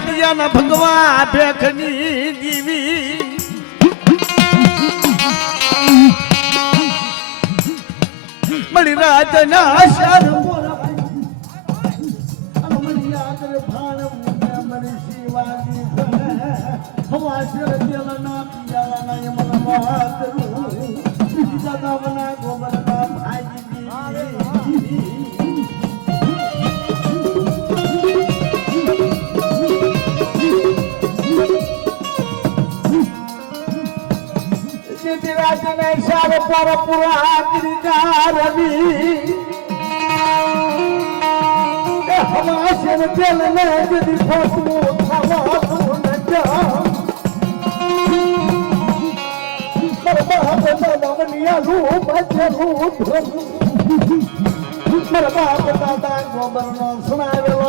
દિયાના ભગવા ભેખની દીવી મળી રાજના શર મળી યાદ ભાણ મળી શિવાની હવા શર દેલના પિયાના યમન વાતરું દાદાવના ગોબરના ભાઈ રાજને સાર પર પુરા રવિ હમાશર તેલ ને જદી ફોટું થવાનું નવનિયા રૂપ રૂપ મારા બાપ દાદા ગોબરનો સુણાવેલો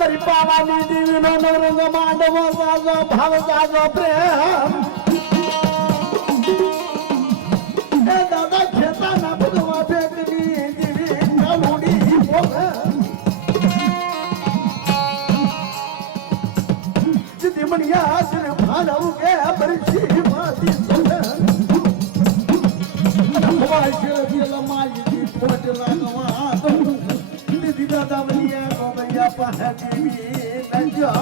મારી પાવાની દેવી નો નવરંગ માંડવો સાજો ભાવ સાજો પ્રેમ દાદા ખેતા ના ભગવા ભેગની દેવી કમુડી બોલે જીતી મણિયા સિર ભાનવ કે બરસી માતી સોલે ભગવા શિર દિલ માઈ દી ફોટ લાગવા તો દીદી દાદા મણિયા ગોબૈયા પાહે દેવી નજો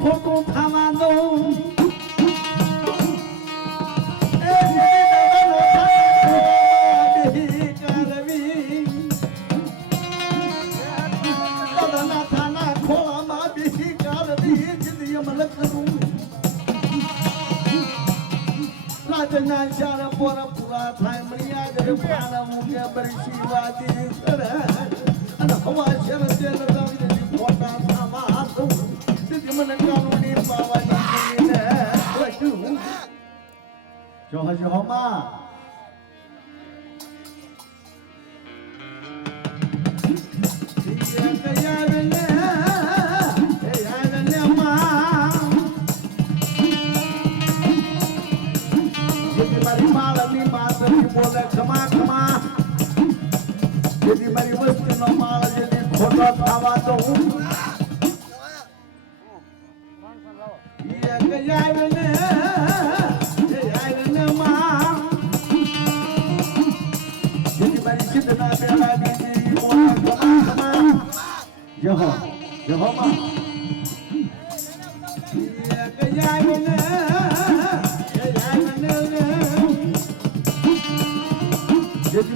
ખોટું થવા દઉં ખોળામાં બીજી કારવી જીદી મલક કરું રાજના ચાર પોર પૂરા થાય મળ્યા ઘરે પાણા મૂકે બરસી વાતી કરે અને હવા શર તેલ દાવી ફોટા થવા દઉં મને કાનૂની પાવાની ને લખ્યું જોહ જોહ માં મારી માળની માતની બોલે ખમા ખમા જેથી મારી વસ્તીનો માળ જેથી ખોટો થવા તો હું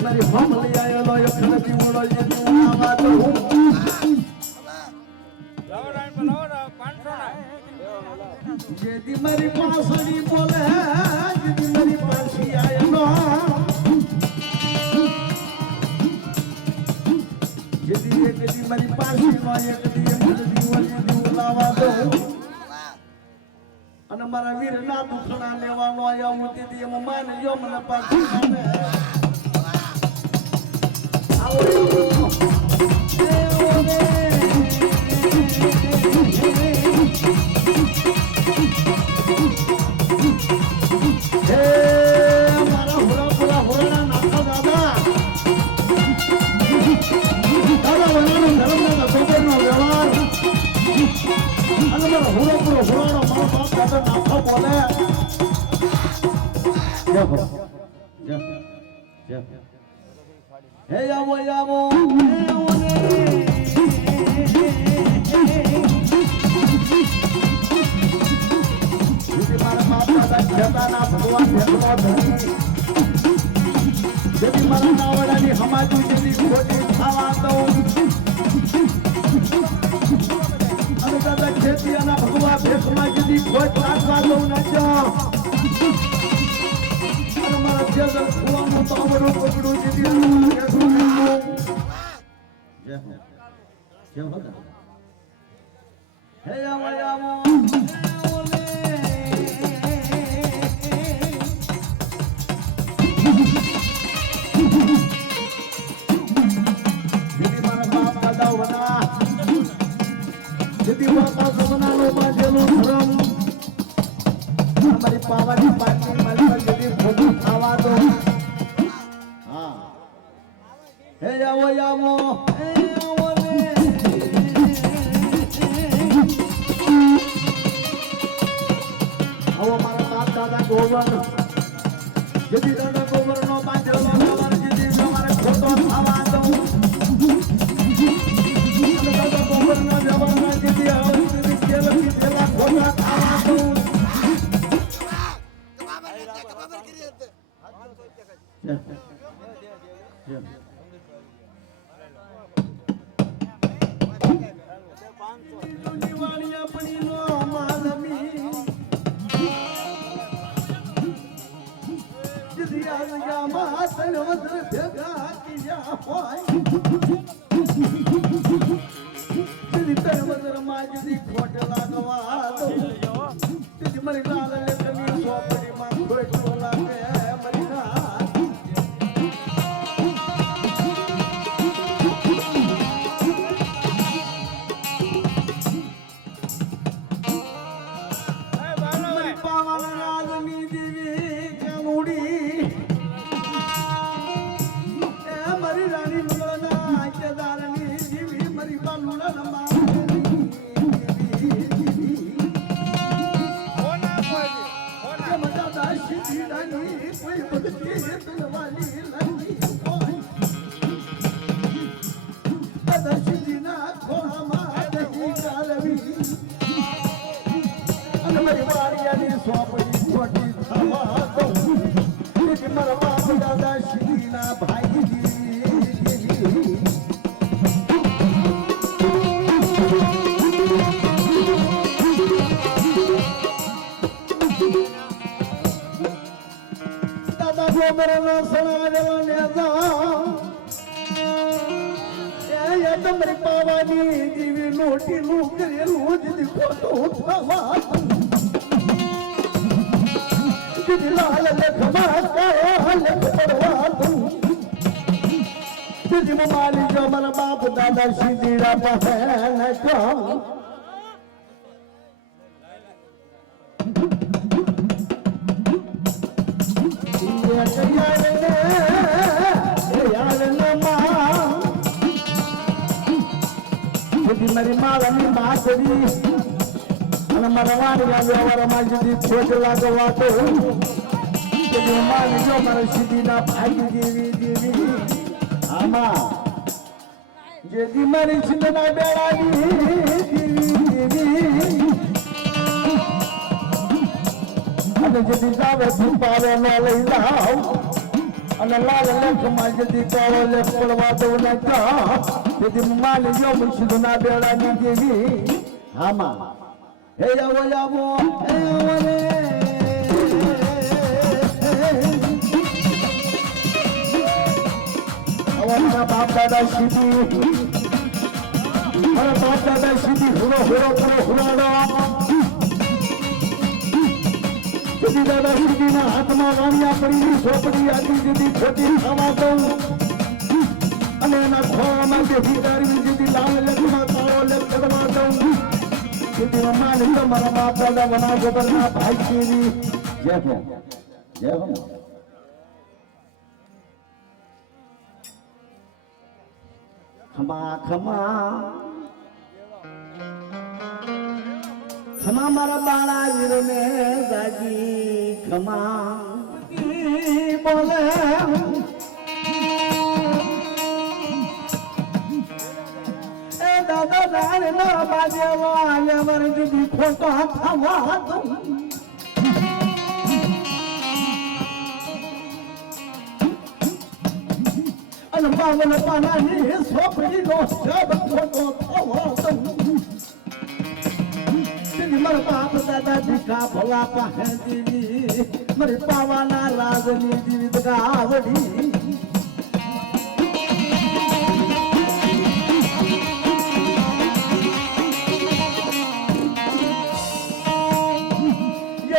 મારી ફોમ લઈ આવેલો ખરતી મોડો જેથી હું આવા તો જેથી મારી પાસળી બોલે જેથી મારી પાસી આવેલો જેથી એકદી મારી પાસી નો એકદી મલદી વલી લાવા દો અને મારા વીર ના દુખણા લેવાનો આયા હું દીદી એમ માને યો મને પાસી માને Hey, amo, amo. જતાના ભગવાન ભેગો ધરી જેથી મારા નાવડાની હમાજુ જેથી ખોટી ખાવા દઉં અને દાદા ખેતી અને ભગવા ભેગમાં જેથી ખોટ રાખવા દઉં ન અને મારા જેદર ખુવાનું તાવડું પકડું જેથી જય હો હે આવો हमारी पावर की पार्टी मल पर यदि भोगी खावा दो हाँ हे जाओ हे आओ ले आओ हमारा बाप दादा गोबर यदि दादा गोबर नो बाजलो हमारे यदि हमारे फोटो खावा दो दादा गोबर नो जवाना यदि आओ यदि केला की तेला फोटो खावा दो તમારી પાવાની જીવી લોટી નું કરેલું દીદી ખોટો થવા દીદી લાલ લખમાં કાયા લખ પડવા તું દીદી માલી જો મારા બાપ દાદા સીધીરા પાસે ન કામ મારી માવાની માતરી અને મારા વાણિયા વ્યવહારમાં જુદી ખોટ લાગવા તો મારી જો મારા સીધીના ભાઈ દેવી આમાં જેથી મારી સીધના બેડાની દેવી અને જેથી જાવે છુપાવે ન લઈ જાવ અને લાલ લેખમાં જેથી કાળો લેખ પડવા દઉં ને તેથી માની જો મુર્શિદના બેડાની દેવી આમાં હે આવો હે આવો રે અમારા બાપ દાદા સીધી મારા બાપ દાદા સીધી હુરો પૂરો હુરાડો સીધી દાદા સીધીના હાથમાં વાણિયા પડીની સોપડી આટી જેથી ખોટી ખાવા દઉં અને એના ખોળામાં જે ભીતારી જેથી લાલ લેખમાં કાળો લેખ કરવા દઉં જેથી માની તો મારા બાપ દાદા બના ગોબરના ભાઈ જેવી જય હો ખમા મારા બાળા વીરને ગાજી ખમા બોલે એ દાદા દાળ ના બાજવા લેવર દીદી ખોટો થવા દઉં અને બાવન પાનાની સોપડી નો શબ ખોટો થવા દઉં મારા બાપ દાદા ભીખા ભલા પાસે દીવી મારી પાવાના રાજની જીવિત ગાવડી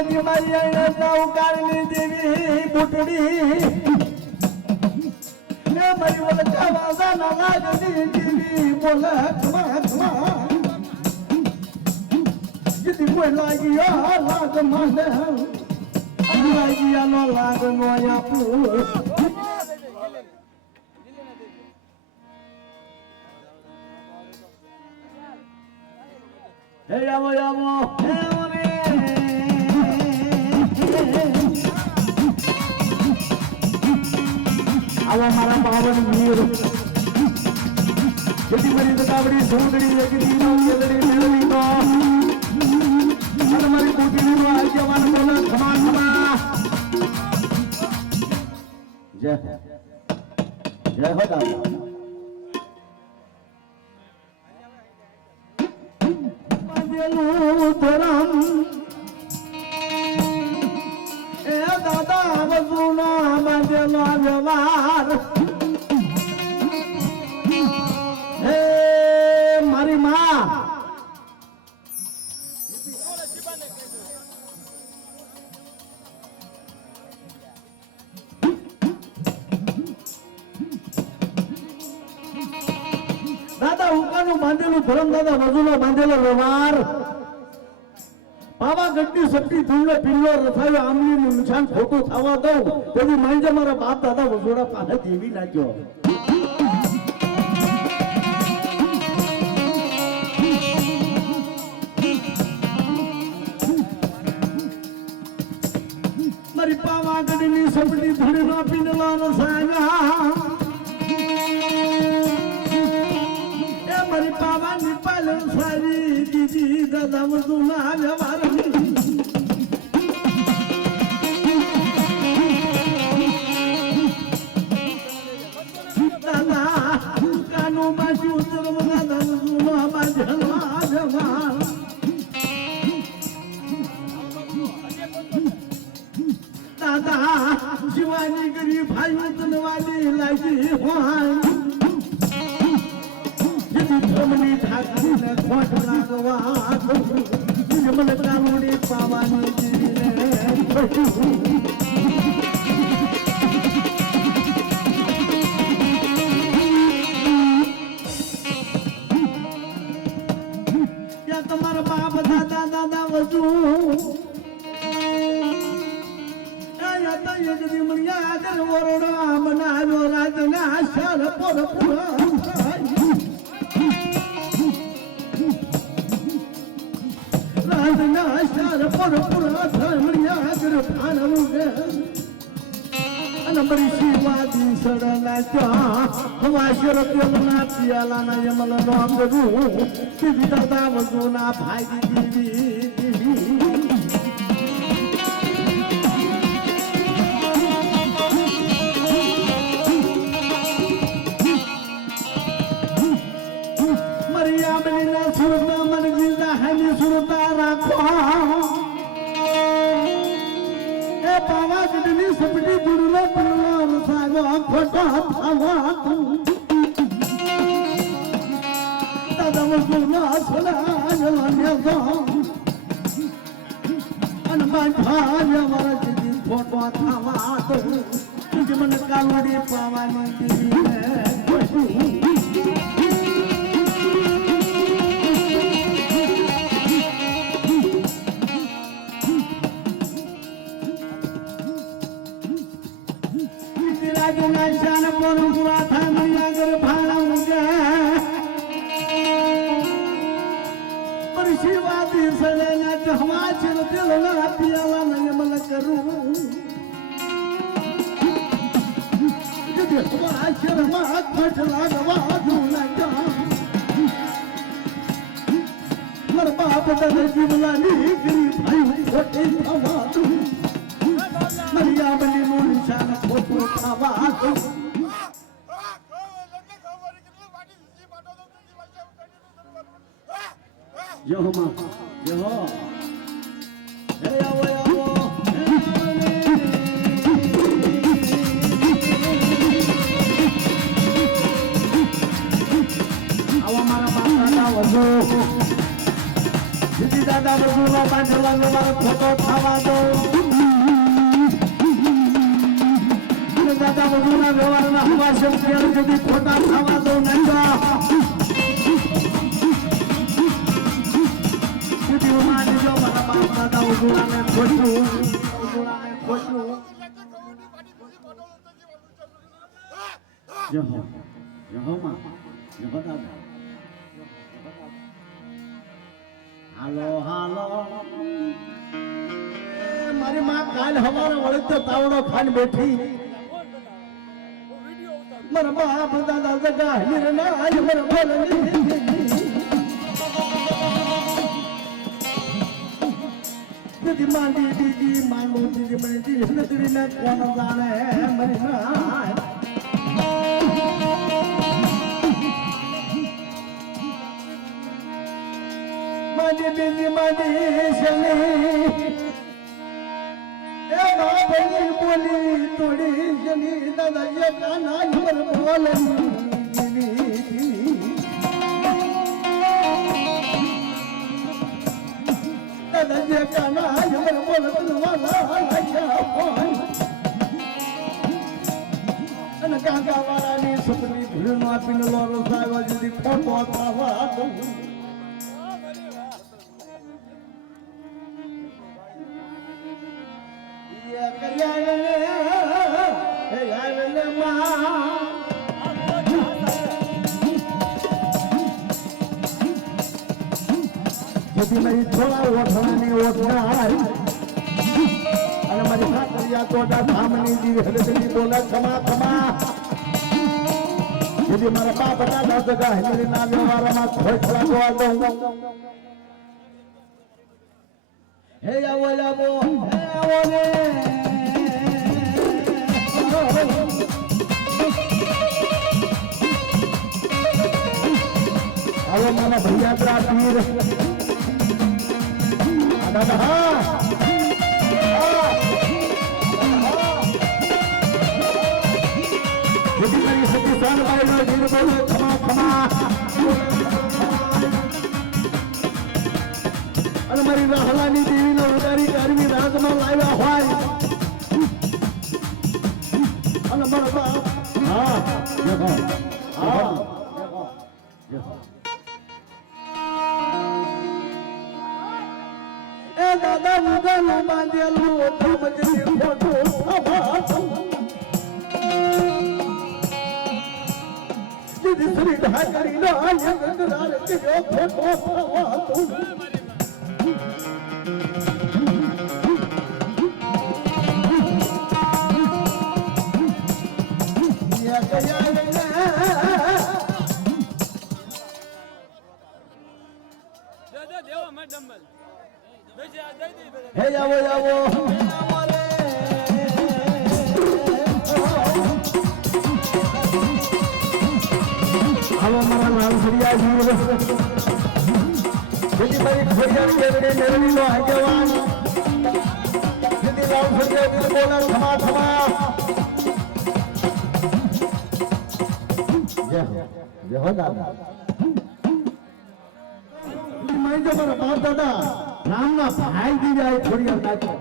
યદી મારી આઈને ઉકાળની દેવી બુટડી ને મારી વલકા વાજા ના લાગની દેવી બોલે ખમા ખમા યદી કોઈ લાગી લાગ મને લાગી આનો લાગ નો આપું હે આવો આવો હે ઓરે આવો મારા પાવન વીર જેથી મારી દતાવડી સુંદરી એકડી નો કેદડી મેળવી તો અને મારી બુટીની નો આગેવાન બોલે ખમા ખમા જય હો દાદા ધરમ એ દાદા વજુનો બાંધેલો વ્યવહાર હે મારી માં દાદા હુકાનું બાંધેલું ધરમ દાદા વજુનો બાંધેલો વ્યવહાર પાવાગઢની શક્તિ ધૂળને પિલ્લો રથાયો આમલીનું નિશાન ખોટું થવા દઉં તેથી માંજે મારા બાપ દાદા વજોડા પાસે દેવી નાખ્યો મારી પાવાગઢની શક્તિ ધૂળનો પિલ્લો રથાયા મારી પાવાની પાલન સારી દીદી દાદા વજુના વ્યવહાર દાદા કાનો બાજુ ઉતરમ દાદા વજુના બાજલા વ્યવહાર દાદા શિવાની ગરી ભાઈ ઉતરવાની લાગી હોય મની ઠાકરીને ખોટ લાગવા મને કાનુડી પાવાની ત્યાં તમારા બાપ દાદા દાદા વજુ જદી મળ્યા આગળ વરોડો બનાવ્યો રાજના શાળ પર રાજના શાળ પર પૂરા ધર્મણ્યા આગળ ભાનવું અને મારી શિવાજી સડના ત્યાં હવા શરત્યના પિયાલાના યમલ નામ કરું દીદી દાદા વજુના ભાઈ દીદી દીદી મરિયામણીના સુરતા મનજીદા હાની સુરતા રાખો એ પાવાગઢની સપટી દુરલો પડલો રસાગો ખોટો થવા દાદા વજુના સડા નેગો અને બાંધા મારા દીદી ખોટો થવા તો મને કાલવડી પાવાની દીદી રાજના શાન પર પૂરા થાય મૈયા ઘર ભાણા પર શિવાજી સડેના કહવા છે દિલના પિયાલા ને મન કરું જદે હવા શર્મા ખટ લાગવા દુના મર બાપ તને જીવલાની ગરી ભાઈ ખોટે થવા તું મરિયામણી નું નિશાન ખોટું થવા તું જો માં જો હે આવો આવો આવો મારા બાપ દાદા વજો દીદી દાદા બધું બાંધવાનો મારો ફોટો થવા દો દાદા બધું વ્યવહારના હવા શબ્દ સુધી ખોટા થવા દો હાલો હાલો મારી માં કાલ હવારે વળતો તાવડો ખાન બેઠી મારા બાપ દાદા જગા હિરના આજ મારા બોલની દીદી માંડી દીદી માનો દીદી મને દીદી નદરી ને કોણ જાણે મરી ના માંડી દીદી માંડી શની એ બાપની બોલી તોડી શની દાદા એ કાના પર બોલની જે કાના જબર બોલતું વાલા લાગ્યા ફોન અને કાકા વાળાની સુપની ભીડનો આપીને લોરો સાગો જુદી ફોટો થવા દઉં યે કલ્યાણ હે આવેલે માં જેથી મારી થોડા ઓઠવાની ઓઠનાર અને મારી ખાતરિયા તોડા ધામની જીવ હૃદયની બોલા ખમા ખમા જેથી મારા બાપ દાદા જગા હિંદરી ના વ્યવહારમાં ખોટલા જોવા દઉં હે આવો આવો હે આવો ને આવો મારા ભૈયાત્રા પીર દાદા જેથી મારી સતી સાલભાઈ નો જીવ બોલો ખમા ખમા અને મારી રાહલાની દેવીનો ઉદારી કારવી રાજમાં લાવ્યા હોય અને મારા બાપ હા હા દાદા મુગાનું બાંધેલું ધમજની ફોટો દીદી શ્રી ઢાકરી ના ગંગરાર કેજો ફોટો થવા તું હે આવો આવો હાલો મારા નામ સરિયા જીવ જેથી મારી ખોડિયાર કેવડે મેળવીનો આગેવાન જેથી રામ સરિયા દિલ બોલા ખમા ખમા જય હો દાદા મારી જો મારા બાપ દાદા રામના ભાઈ દી જાય ખોડિયાર નાખો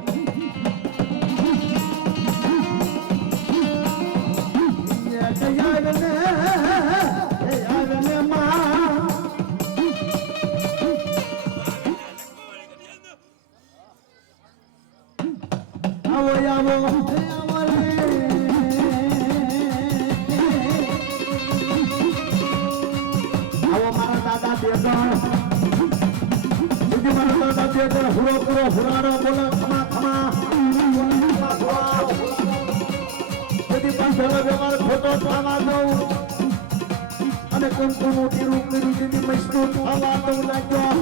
અને કંકુ મોટી રૂપ કર્યું જેથી મૈસૂર થવા દઉં લાગ્યો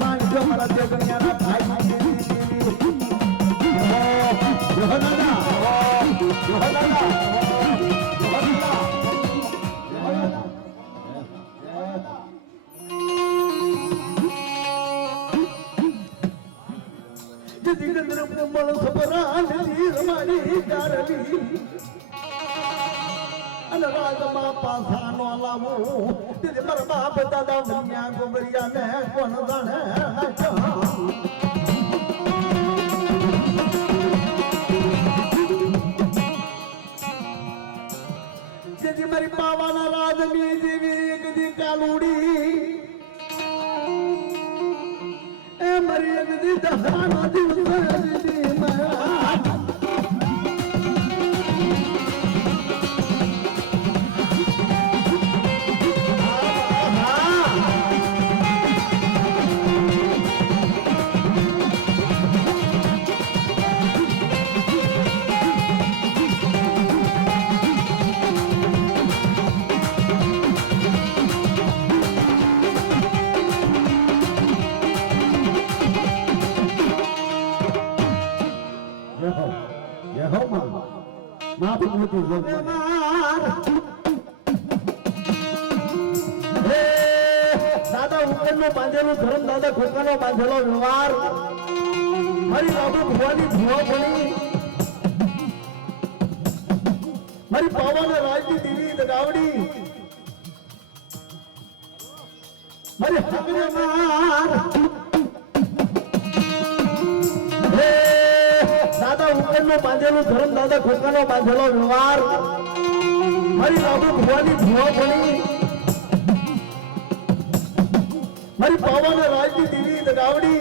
માનજો મારા દેવગણિયાના ભાઈ અને રાજમાં પાછા નો લાવું તે મારા બાપ દાદા મન્યા ગોબરિયા ને કોણ જાણે જેથી મારી પાવાના રાજની જેવી એક દી કાલુડી એ મારી એક દી દહાનો દિવસ દીદી મારા દાદા ઉપરનો બાંધેલો ધર્મ દાદા ખોખાનો બાંધેલો વ્યવહાર મારી બાબુ ભુવાની ભુવા બની મારી પાવાના રાજની દેવી દગાવડી મારી હકરે માર દાદા ઉપરનો બાંધેલો ધર્મ દાદા ખોખાનો બાંધેલો વ્યવહાર મારી બાબુ ભુવાની ભુવા બની મારી પાવાના રાજની દેવી દગાવડી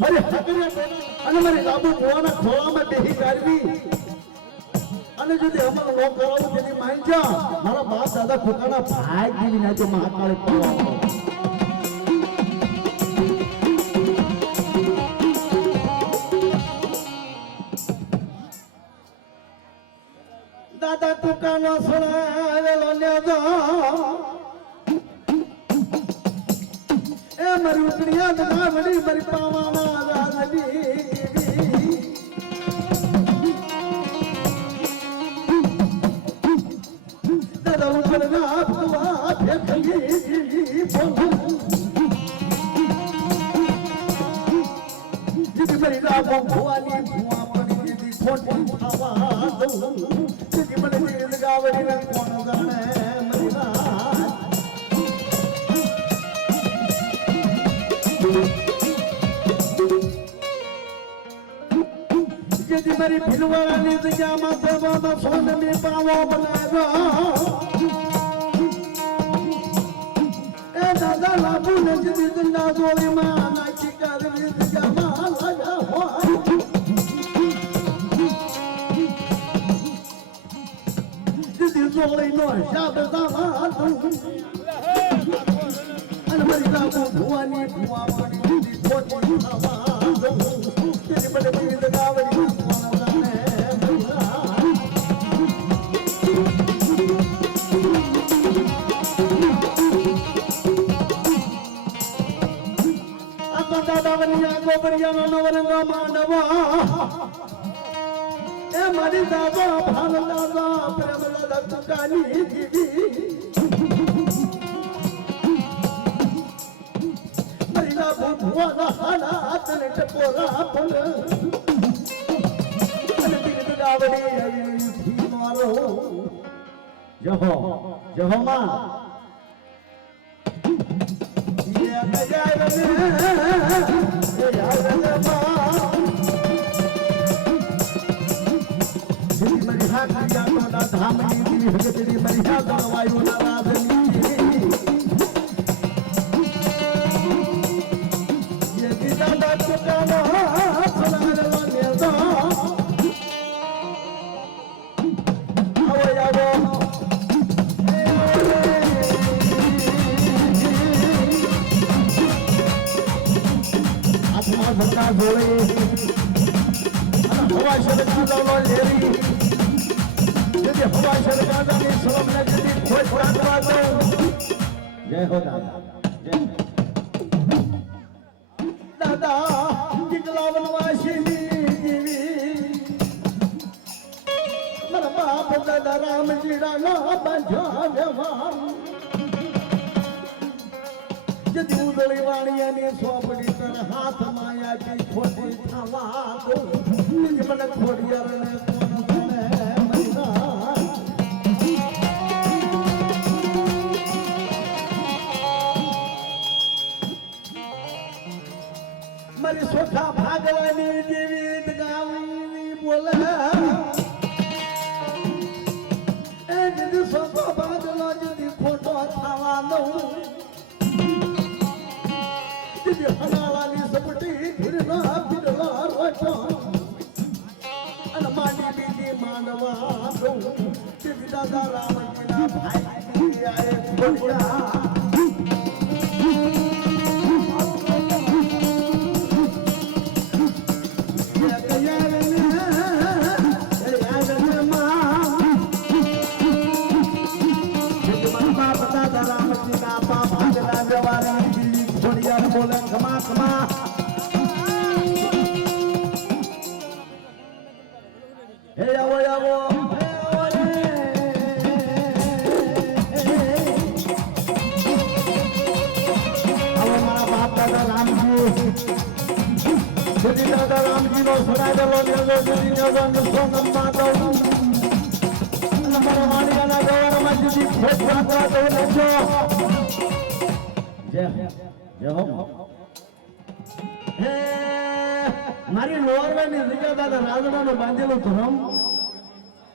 મારી હકરે અને મારી બાબુ ભુવાના ખોળામાં બેહી કાઢવી અને જો તે અમલ ન કરાવું તેની માંજા મારા બાપ દાદા ખોખાના ભાઈ જેવી નાચે મહાકાળે પાવા દાદા તુકાનો સુણાવેલો નેજો એ મારી ઉકળિયા દગાવડી મારી પાવાના રાજની દેવી દાદા ઉકળના ભુવા ફેંકલી દીદી દીદી મારી રાબો ભુવાની ભુવા પડી દીદી ખોટી ખાવા દઉં દીદી મને દીદી ગાવડી ને કોણ જાણે મારી રાત જેથી મારી ભીલવાળાની જગ્યામાં સર્વનો સોનની પાવો બનાવ્યો એ દાદા લાભુ ને જેથી દંડા જોડીમાં નાખી કાઢની જગ્યામાં લાગ્યા હોય જેથી જોડીનો હિસાબ દાવા અને મારી લાભુ ભુવાની ભુવા પડી દીધી ખોટી ખાવા તેની મને દીવી દગાવડી ગોબરિયાનો નવરંગ માંડવ એ મારી દાદા ભાન દાદા પ્રેમ દાદા તુકાની દીદી મારી દાદા ભુવાના હાથ ને ટકોરા ફળ અને દીદી ગાવડી આવી મારો જહો માં જય હો દાદા દાદા દીકલા વનવાસીની દેવી મારા બાપ દાદા રામજીડાના બાંધ્યા વ્યવહાર જદી ઉદળી વાણિયાની સોપડી તર હાથમાં આપી ખોટી થવા દો મને ખોડિયાર ને કોણ જાણે મારી સોખા ભાગવાની જેવી ગાવી બોલે એ દીદી સોખો ભાગલો દીદી ખોટો થવા દઉં દીદી હનાલાની સપટી ફીરનો ફીરલો રોટો અને માની બીજી માનવા દઉં દીદી દાદા રામજીના ભાઈ આએ ખોડિયા બોલે ખમા ખમા હે આવો આવો મારા બાપ દાદા રામજી જેથી દાદા રામજી નો સુનાયેલો સોગમમાં દઉં અને મારા વાણિયાના ગવારમાં જેથી ખોટ વાપરા દઉં લેજો જય જય હો હે મારી લોરવાની જગ્યા દાદા રાજડાનો બાંધેલો ધર્મ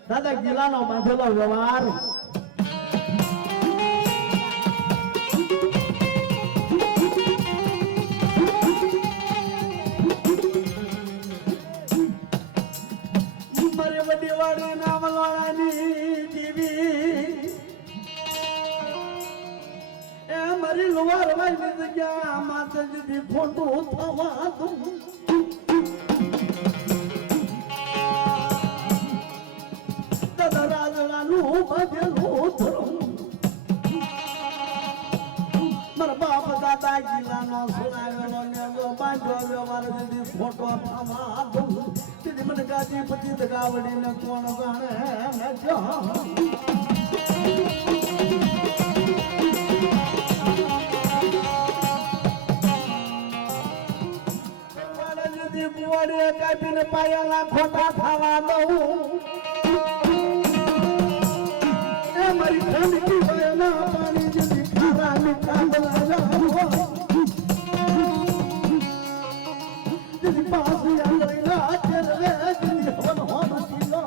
દાદા ગિલાનો બાંધેલો વ્યવહાર મારી વડી વાળી નામલવાળાની દેવી મારી લોવાર વાળી જગ્યા માતાજી ખોટું થવા દઉં દાદા રાજડાનું બાંધેલું ધરું મારા બાપ દાદા ગીલાનો સુનાવેલો નેલો બાંધ્યો વ્યવહાર દીદી ખોટો થવા દઉં દીદી મને ગાદીપતિ દગાવડીને કોણ જાણે નજો કાપીને પાયાલા ખોટા ખાવા દઉં એ મારી ઠંડી પાયાના પાણી જેથી ખારા મીઠા બનાવ્યા જેથી પાસી આંગળીના ચેરવે જેથી હવન હોન કિલો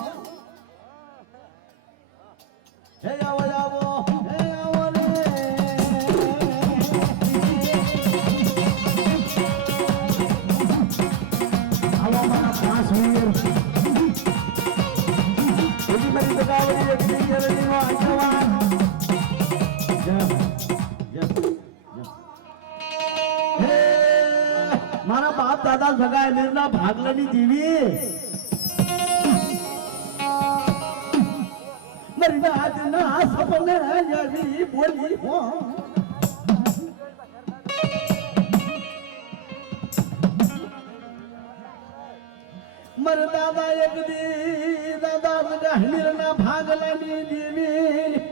હે આવો આવો હે આવો રે મારા બાપ દાદા સગાય નિર્ણા ભાગલાની દેવી મારી વાત ના સપને યારી બોલી હો મર દાદા એક દી દાદા સગા નિર્ણા ભાગલાની દેવી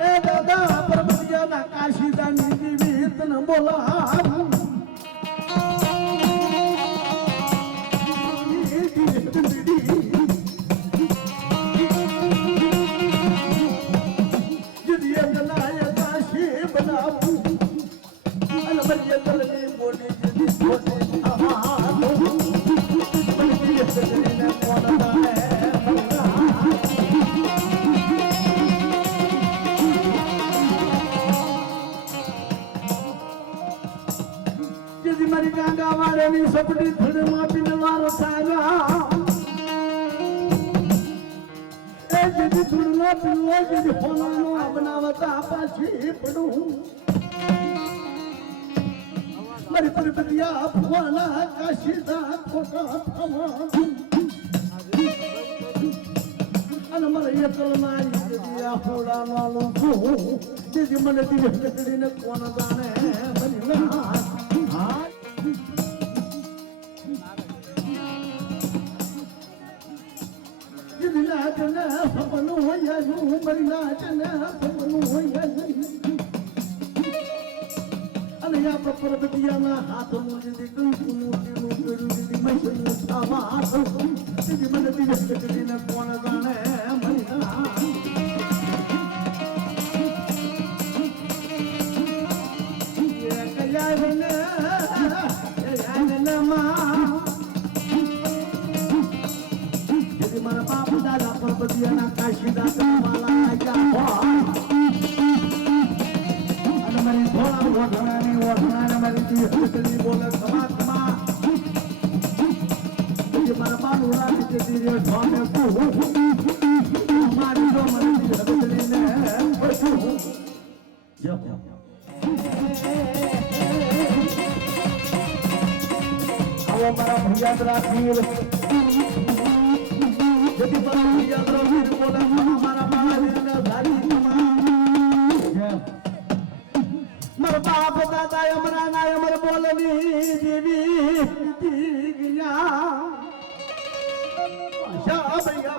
એ દાદા પરબતિયાના કાશીદાની દેવી તને બોલાવું જીદી એકલાય કાશી બનાવું અને બલિયા તલની બોલી જીદી બોલી આવા બલિયા તલની કોણ જાણે મારી ગાંગા વાળાની સપટી થડમાં પીનવાર સાગા એ જેથી થડનો પીવો જેથી ફોનાનો બનાવતા પાછી પડું મારી પરબતિયા ફોના કાશીદા ખોટા થવા અને મારા એકલ નારી જેથી આ ફોડાનો લૂંખું જેથી મને દિવ્ય કચડીને કોણ જાણે બની ના સપનું હોય મરિયા સપનું હોય અને આ પરબતિયાના હાથમાં જેથી કંકુનું તેનું કર્યું જેથી મૈસનું થવા જેથી મને દિવસ કચડીને કોણ જાણે મરિયા याद राखीर यदि पर याद राखीर बोला हमारा महावीर ने धारी मर बाप दादा यमरा ना यमर बोलनी देवी गया भैया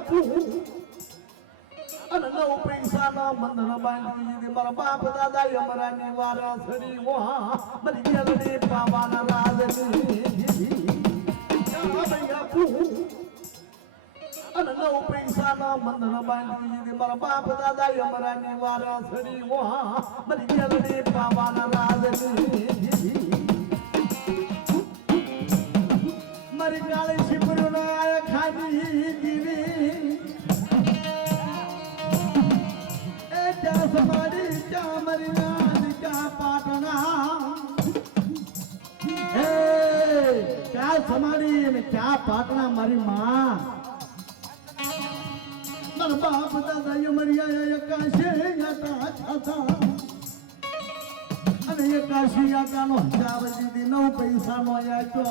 અને નવ પૈસાના મંદન બાંધી દીધી મારા બાપ દાદા યમરાની વારાસરી વાહ મરી ગયેલી પાવાના રાજની અને નવ પૈસાના મંદન બાંધી દીધી મારા બાપ દાદા યમરાની વારાસરી વાહ મરી ગયેલી પાવાના રાજની મારી કાળી શિપરુના ખાધી દીવી समारी चामरी नानिका पाटना क्या समारी में क्या पाटना मारी माँ मर बाप दादा यमरिया यकाशे यका छाता अने यकाशी यका नो चावजी दी नौ पैसा नो या तो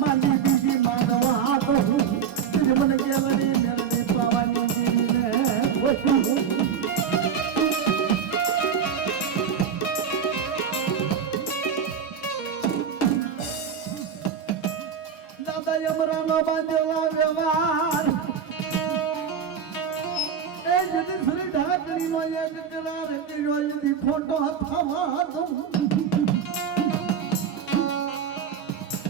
मानी बीजी मानवा तो तुझे मन गेलरी मेरे पावानी दी ने वो यमरानो बांधेला व्यवहार ए यदि श्री ढाकरी नो एक करार कियो यदि फोटो थवा दो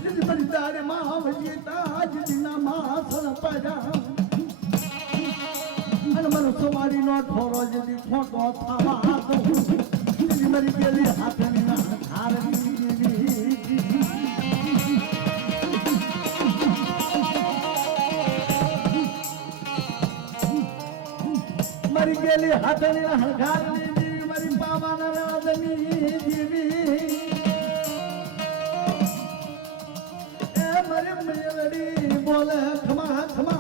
यदि परिदारे मावजी ताज दिना मासन पजा अन मन सोमारी नो ठोरो यदि फोटो थवा दो यदि मरी गेली हाथनी ना धारनी मरी गेली हाथनी हलकाली देवी मरी पावाना राजनी देवी ए मरी मेलडी बोले खमा खमा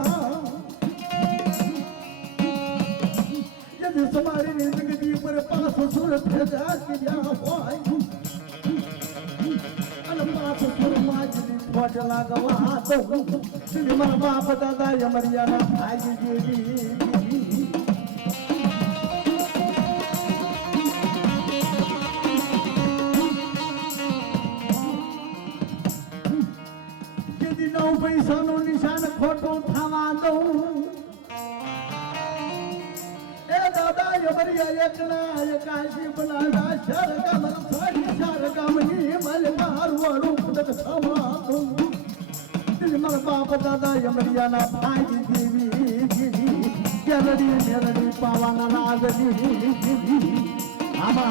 यदि समारी जिंदगी पर पास सुर भेजा किया होय अन पास सुर माजनी खोज लागवा तो श्री मन बाप दादा यमरिया ना भाई देवी पैसा नो निशान खोटो थावा दो ए दादा यमरिया एकना यकाशी बनाना शर का मन सारी शर का मनी मल मार वरु पुटक थावा दो दिल मर बाप दादा यमरिया ना भाई देवी केरड़ी नेरड़ी पावाना राजनी आमा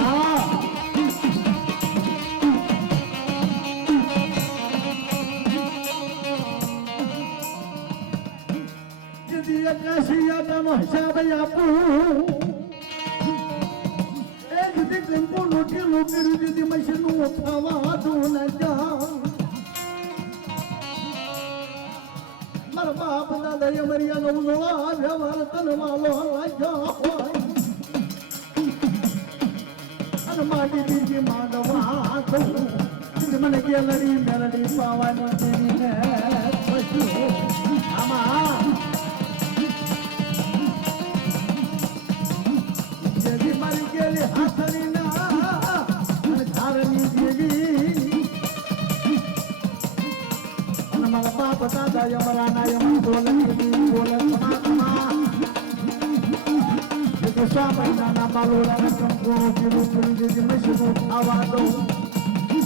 काशिया का हिसाब आपू एक दिन कंपो लोटे लोटे रुदी मशीनु थावा दो न जा मर बाप दादा यमरिया नो नवा व्यवहार तन वालो लाजा होय अन माटी बीजी मानवा तो मन गेलरी मेलडी पावानी देवी ने पशु आमा यदि मरी गेली हाथनी ना धारनी देवी मला बाप दादा यमराना यम बोलन खमा खमा यदि स्वामैना ना बालोला ना कंको किरु किरु यदि मशनु आवादो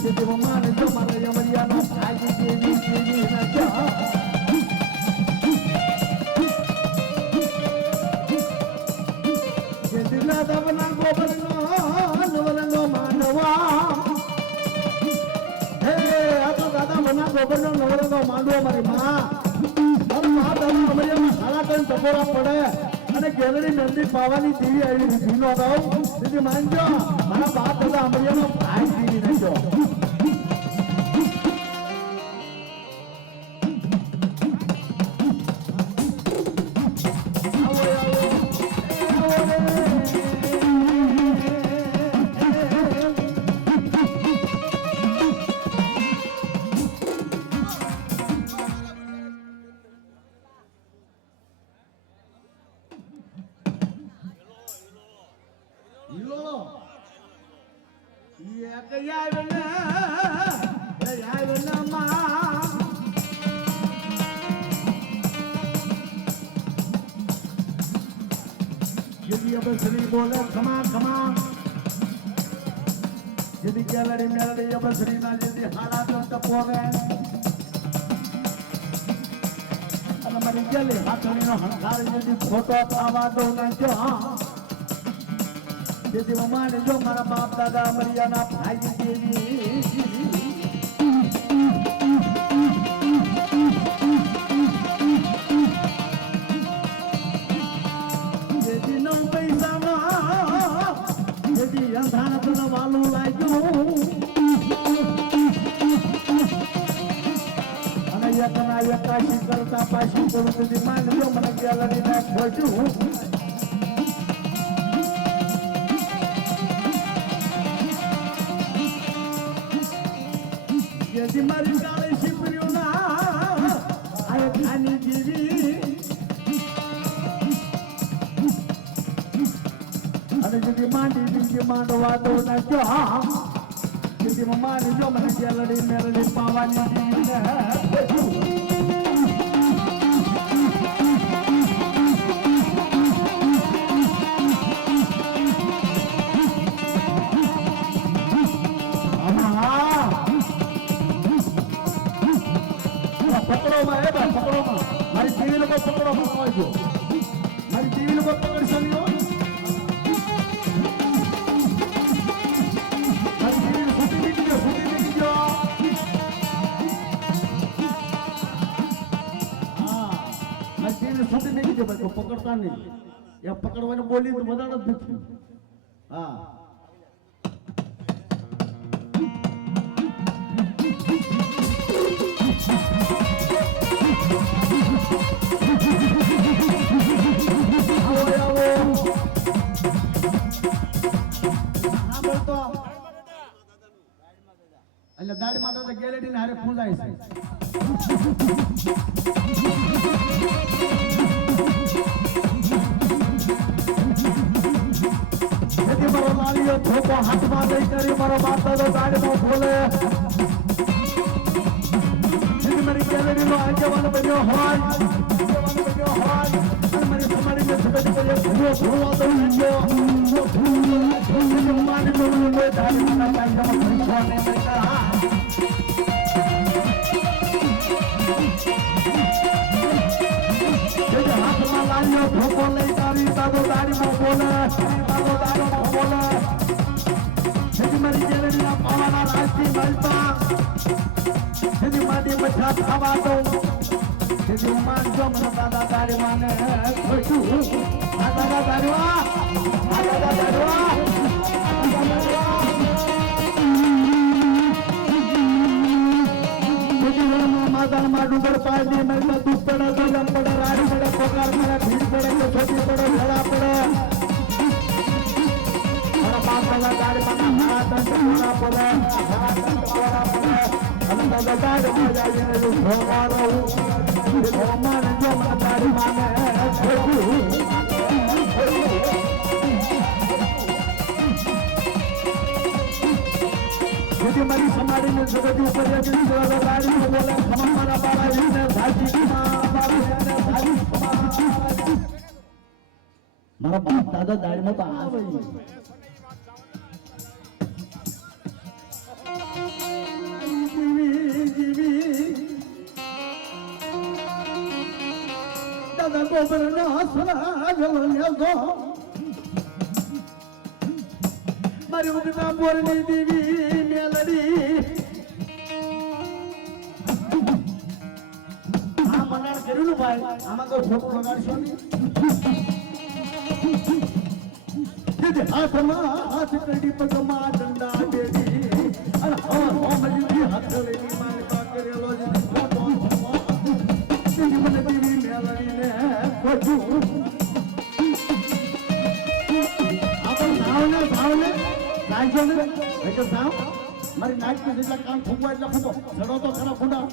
यदि मान जो मारा यमरिया ना भाई देवी देवी ना क्या दबना गोबरनो नवरंगो मानवा हे आता दादा मना गोबरनो नवरंगो मानवा मारी मां और मां दादा हमारे सारा टाइम टपोरा पड़े અને ગેલરી નંદી પાવાની દેવી આવી દીનો દાવ દીદી માનજો મારા બાપ દાદા હમરિયાનો ભાઈ દીવી નજો એક આવ્યો માં यदि अब श्री बोले खमा खमा यदि गैलरी मेलडी अब श्री ना यदि हालात तपोगे અને મારી ગેલી હાથણીનો હંકાર यदि ફોટો પાવા દો ના જો यदि મમાને જો મારા બાપ દાદા મરિયાના ભાઈ દેવી વાલું લાગ્યું અને યકના યકાશી કરતા પાછી કરું સુધી માનજો મને ગેલરી ના ખોજું જેથી મારી કાળી શીપર્યું ના આ ખાની જીવી અને જેથી માંડી બીજી માંડવા દો ના જો જેથી મમ્માની જો મને ગેલડી મેલડી પાવાની જીવીને પકડોમાં એ બા પકડોમાં મારી જીવી લોકો પકડોમાં આવજો મારી જીવી લોકો પકડશો નહીં પકડતા નહીં એ પકડવાનું બોલી તો વધારે જ નથી હા એટલે દાઢ માતા તો ગેલેટી ને હારે ફૂલાય છે મારો લાલીઓ ધોકો હાથમાં લઈ કરી મારો માતા તો દાઢમાં ફોલે મારી ગેલેરી નો આગેવાનો બન્યો હોય મારી સમાડી ને સગત કરીએ ભૂવા દઉં મારી નો દાઢી ના હાથમાં લાલીઓ ધોકો લઈ તારી તારો દાઢીમાં બોલે મારી ગેલેરીના પાવાના રાજથી મળતા જેની માટી મઠા ખાવા દઉં જેથી માનજો મને દાદા તારી માને ખોટું આ દાદા તારવા માદાનમાં ડુંગર પાડી મળતા દુઃખ પડે તો જમ પડે રાડી પડે પગાર પડે ભીડ પડે કે છોટી પડે ભેળા પડે મારા ગાડી માં હાથ અંતરા પડે અને દાદા ગાડી માં જઈને જો ભગવાન ભગવાન જો મને ગાડી માને જેથી મારી સમાડીને જગત ઉપર ગાડી બોલે મારા બાળાને ભાજી મારા બાપ દાદા દાડીમાં તો આવે દાદા ગોબર ના મારી ઉગતા બોરની દેવી મેલડી આ મનાડ કર્યું ને ભાઈ આમાં તો છોકરો લગાડશો ને હાથમાં હાથ કડી પગમાં દંડા દેવી અને હોમલી હાથ લેવી મારી કરેલો જ ફોટો મને દેવી મેલડીને કોઠું ભાવને નાચો ને એટલે સાવ મારી નાચ કે જેટલા કાન ફૂંકવા એટલા ફૂંકો ચડો તો ખરા ફૂંડા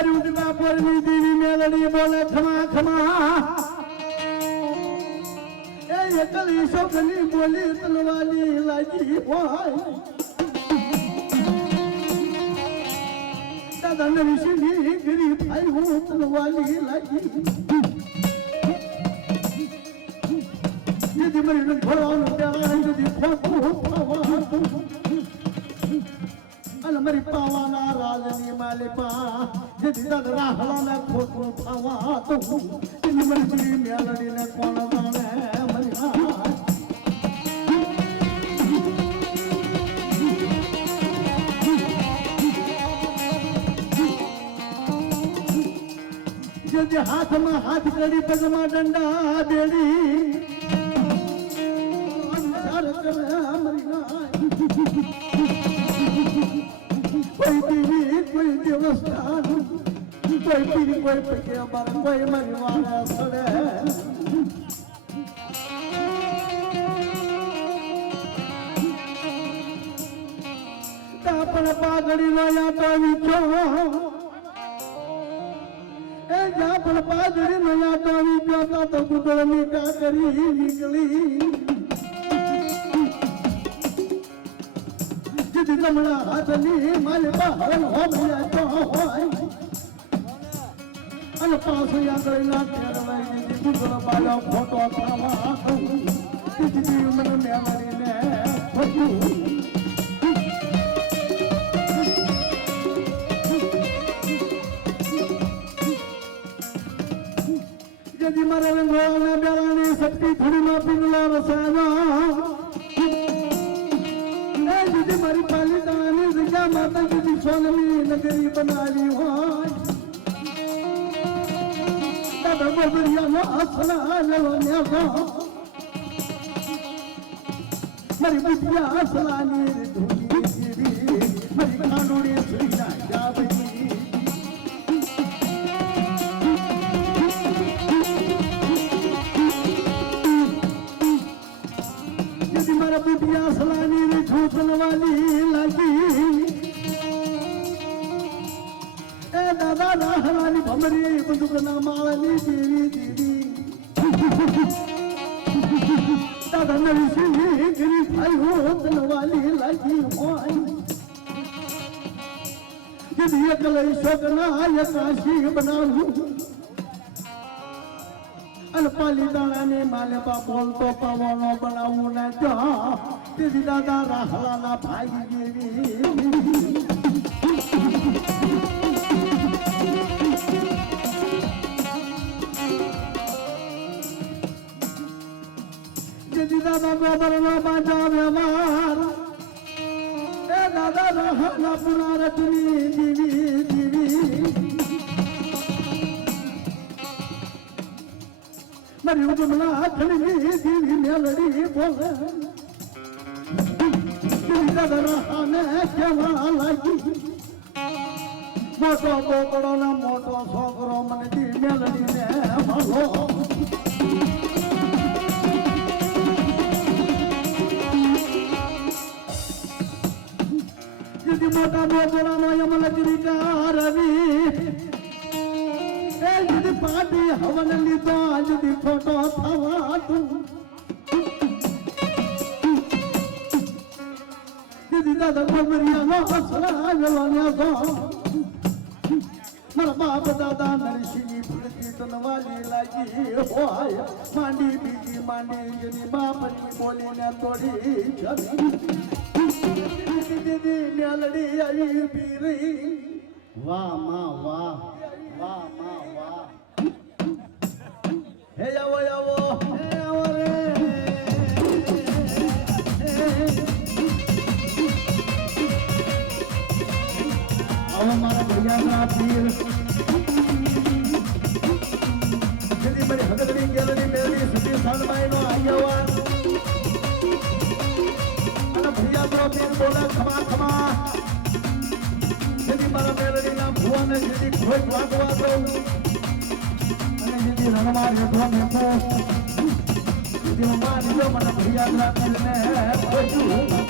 મારી ઉડતા પરની દેવી મેલડી બોલે ખમા ખમા એ એકલી શોકની બોલી તલવાની લાગી હોય દાદા નરસિંહની ગરી ભાઈ હું તલવાની લાગી જેથી મારી ઘોડાનું ત્યાં જેથી ખોટું પાવાનું અને મારી પાવાના રાજની માલિપા જેથી દાદા રાહલાના ખોટું પાવાતું એની મારી મેલડીને કોણ જાણે મારી જેથી હાથમાં હાથ કરી પગમાં દંડા બેડી કોઈ દેવી કોઈ દેવસ્થાન કોઈ પીરી કોઈ પૈકી કોઈ મારી વાળા સડે પણ પાઘડી નો યાતો વિચો એ જા પણ પાઘડી નો યાતો વિચો તો ગુદળની કાકરી નીકળી જમણા હાથની માલપા હરણ હોમ્યા તો હોય અને પાછું આંગળીના ફેરવાઈ દીધી ગુંગળ બાળો ફોટો ખાવા દીધી મને મેમરીને ખોટું જેથી મારા રંગોળાના બેરાની શક્તિ થોડીમાં પિંગલા રસાના મારી પાલિતાની જગ્યા માતા દીદી સોનમી નગરી બનાવી હોય દાદા બબરિયાનો આસના લેવો નેવો મારી બુદ્ધિયા આસલાની ધૂની જીવી મારી કાંડોળી સુઈના જાવની જેથી મારા બુદ્ધિયા આસલાની વાલી લાગી એ દાદા રાહલાની ભમરી બંદૂકના માળની દેવી દેવી દાદા નરસિંહ ગરી ભાઈ હોતન વાલી લાગી હોય જેથી એકલઈ શોકના એકાશી બનાવું અને પાલીતાણાને માલેપા બોલતો પવનો બનાવવું ને જા તેથી દાદા રાહલાના ભાઈ જેવી જેથી દાદા ગોબરનો બાજા વ્યવહાર એ દાદા રાહલા પુનારટની જીવી જીવી મારી ઉગમના હાથની જીવી મેલડી બોલે દાદા રાહાને કેવા લાગી મોટો બોકડો ના મોટો છોકરો મને દી મેલડીને માલો જેથી મોટા બોકડાનો યમલગીરી રવી એ જેથી પાટી હવન લીધો જેથી ખોટો થવાતું દાદા ગોબરિયાનો આસરા લેવાના તો મારા બાપ દાદા નરસિંહની ફળતી તનવાલી લાગી હોય માંડી બીજી માંડી જેની બાપની બોલીને તોડી દીદી મેલડી આવી પીરી વાહ માં વાહ વાહ માં વાહ હે આવો આવો હે આવો રે મારા ભૈયાના પીર જેથી મારી હગડની ગેલરી મેળવી સતી સાલમાઈનો આયવા અને ભૈયા પીર બોલે ખમા ખમા જેથી મારા મેળવીના ભુવાને જેથી ખોટ વાગવા દઉં અને જેથી રણમાં રેઠો મેઠો જેથી મારી જો મને ભૈયાના પીરને ખોટું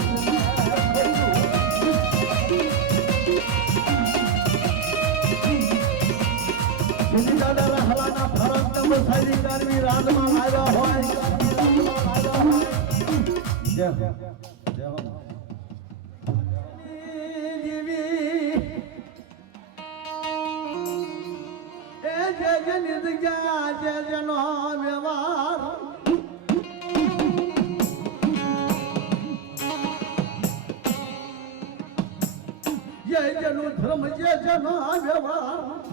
બસાઈ ગરમી રાતમાં આવ્યા હોય જય જીવી એ જે જનિત ગયા જે જનો વ્યવહાર જે જનો ધર્મ જે જનો વ્યવહાર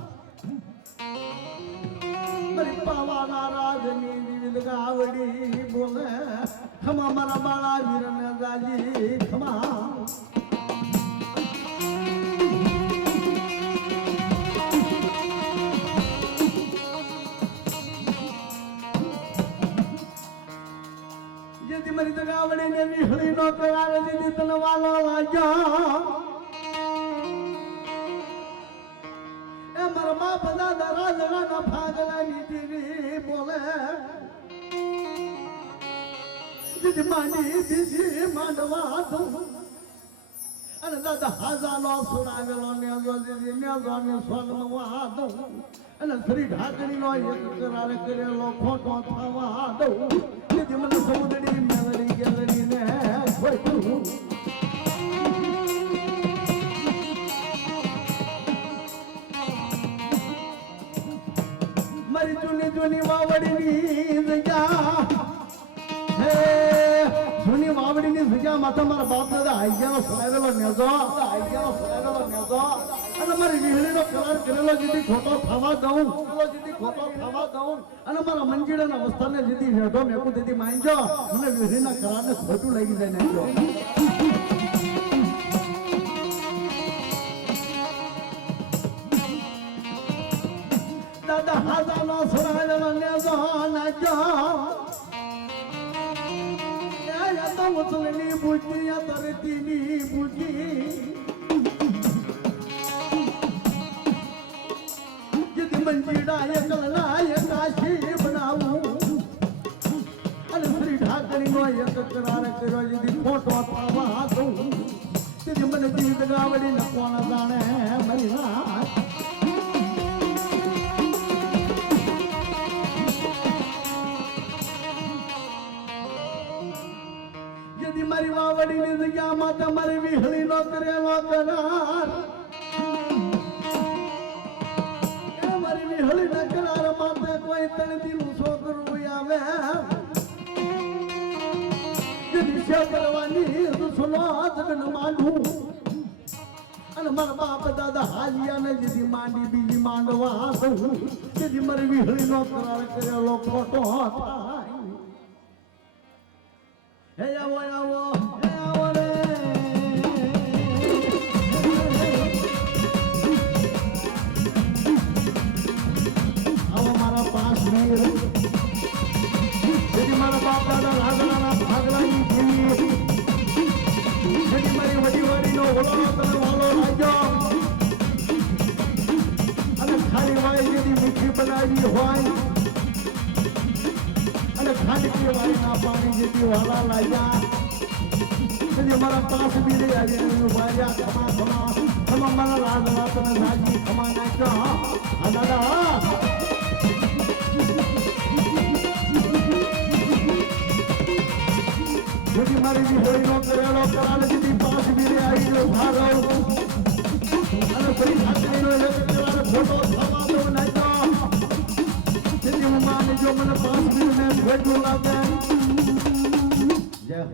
મારી પાવાના રાજની વિવિધ ગાવડી બોલે ખમા મારા બાળા વીરને ગાજી ખમા જેથી મારી ગાવડી ને વિહળી નો કરાર દીધી તને વાલો લાગ્યો મારા બાપ દાદા રાજના ભાગલા નીતિ બોલે દીદી માંડી દીદી માંડવા દઉં અને દાદા હાજાનો સુણાવેલો નેજો દીદી નેજો ને સોનવા દઉં અને શ્રી ઢાકણી નો એક કરાર કરેલો ખોટો થવા દઉં દીદી મને સમુદ્રી મેળવી ગેલરી ને ખોટું મારી જૂની જૂની વાવડીની જગ્યા હે જૂની વાવડીની જગ્યામાં તમારા બાપ દાદા આઈયાનો સડાવેલો નેજો અને મારી વીહળીનો કરાર કરેલો જેથી ખોટો થવા દઉં અને મારા મંજીડાના વસ્તાને જેથી રેઢો મેકું તેથી માંગજો મને વીહળીના કરારને ખોટું લઈ જાય નેજો દાદા હાજાનો સુરાવેલો નેજો નાજો યા તો મુસલની બુજી યા તરતીની બુજી જેથી મંજીડા એકલના એકાશી બનાવું અને શ્રી ઠાકરીનો એક કરાર કર્યો જેથી ખોટો થવા દઉં તેથી મને જીત ગાવડીને કોણ જાણે મરી ના મારી વાવડીની જગ્યામાં તમારી વિહળીનો કરેલો કરાર એ મારી વિહળીના કરાર માટે કોઈ તણતીનું છોકરું આવે જેની સેવા કરવાની સુનો જગન માંડું અને મારા બાપ દાદા હાલિયાને જેથી માંડી બીજી માંડવા દઉં જેથી મારી વિહળીનો કરાર કરેલો ખોટો થાય હે આવો રે આવો મારા પાસ વીર જેથી મારા બાપ દાદા રાજના ભાગલાની ભૂલી જેથી મારી વડી વાડીનો ઓળો તને વાલો લાગ્યો અને ખાલી વાળી જેથી મીઠી બનાવી હોય ખાંડકી વાળીના પાણી જેથી વાલા લાગ્યા તેથી મારા પાસ બી રહી આજે વાર્યા ખમા મારા લાલ વાતને નાજી ખમા નાખ્યો હા દાદા જેથી મારી વિહોળીનો કરેલો કરાર જેથી પાસ બી રહી આવી ભારો અને ફરી ખાતરીનો એક કરાર ફોટો થવા દો નાખ્યો જેથી હું માની જો મને પાસ બી ને ભેટું લાગે જય